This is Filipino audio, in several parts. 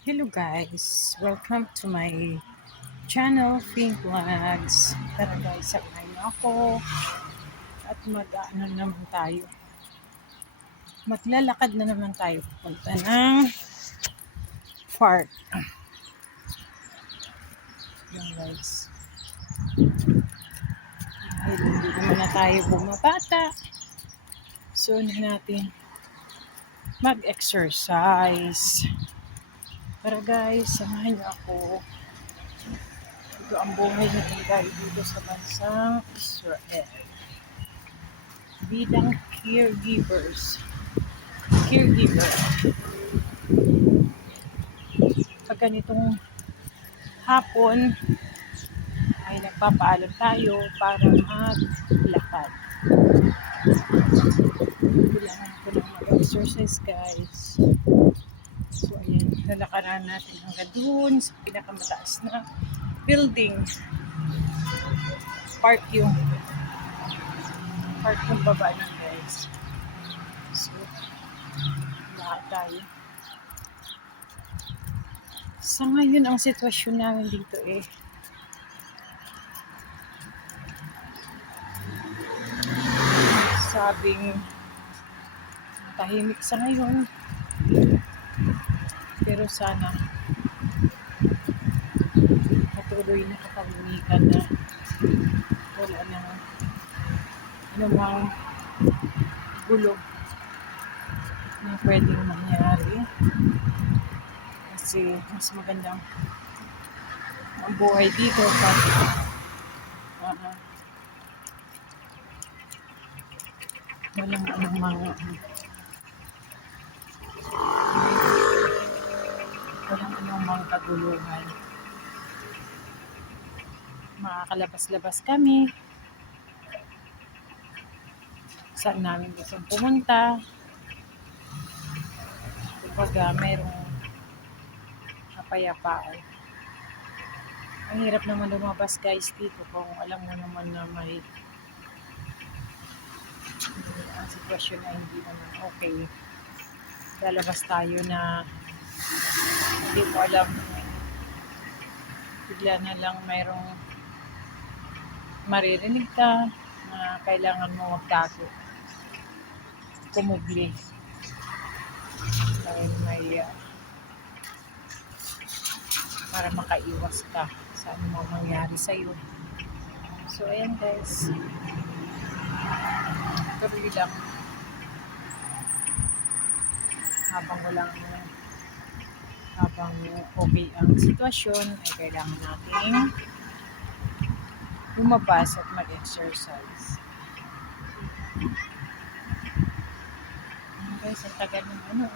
Hello guys, welcome to my channel, Pink Vlogs. Tara guys, samahan niyo ako at mag-ano naman tayo. Maglalakad na naman tayo pupunta ng park. Yan guys. Dahil hindi naman na tayo bumabata. So na natin mag-exercise. Tara guys, samahan niyo ako. Ito ang buhay natin guys dito sa bansang Israel. Bilang caregiver. Pag ganitong hapon ay nagpapaalam tayo para maglakad. Kailangan ko lang mag-exercise guys. So ayan, lalakaran natin hanggang doon sa pinakamataas na building. Park yung baba ng guys. So, lahat tayo. Sa ngayon, ang sitwasyon namin dito sabing tahimik sa ngayon. Pero sana patuloy na kapag-uwikan na wala na anumang gulo na pwedeng mangyari. Kasi mas magandang ang buhay dito kasi walang anumang kaguluhan. Makakalabas-labas kami. Saan namin gusto pumunta. Kumbaga, mayroong kapayapaan. Ang hirap naman lumabas guys dito kung alam mo naman na may ang sitwasyon na hindi naman okay. Lalabas tayo na hindi ko alam, bigla na lang mayroong maririnig ka na kailangan mo magtago, kumugli dahil may para makaiwas ka sa anumang mangyari sa'yo. So ayan guys, tuloy lang habang okay ang sitwasyon ay kailangan nating lumabas at mag-exercise. Guys, ang tagal ng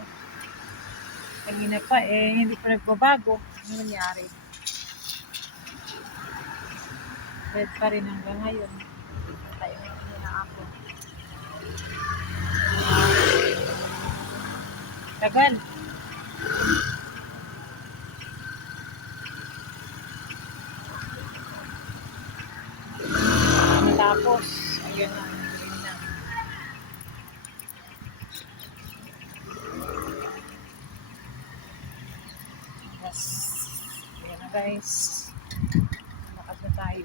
kanina pa hindi pa nagbabago. Ano nangyari? Red pa rin hanggang ngayon. Tayo na ako. Tagal. Tapos, ayun na. Yes. Ayan na guys. Lakad na tayo.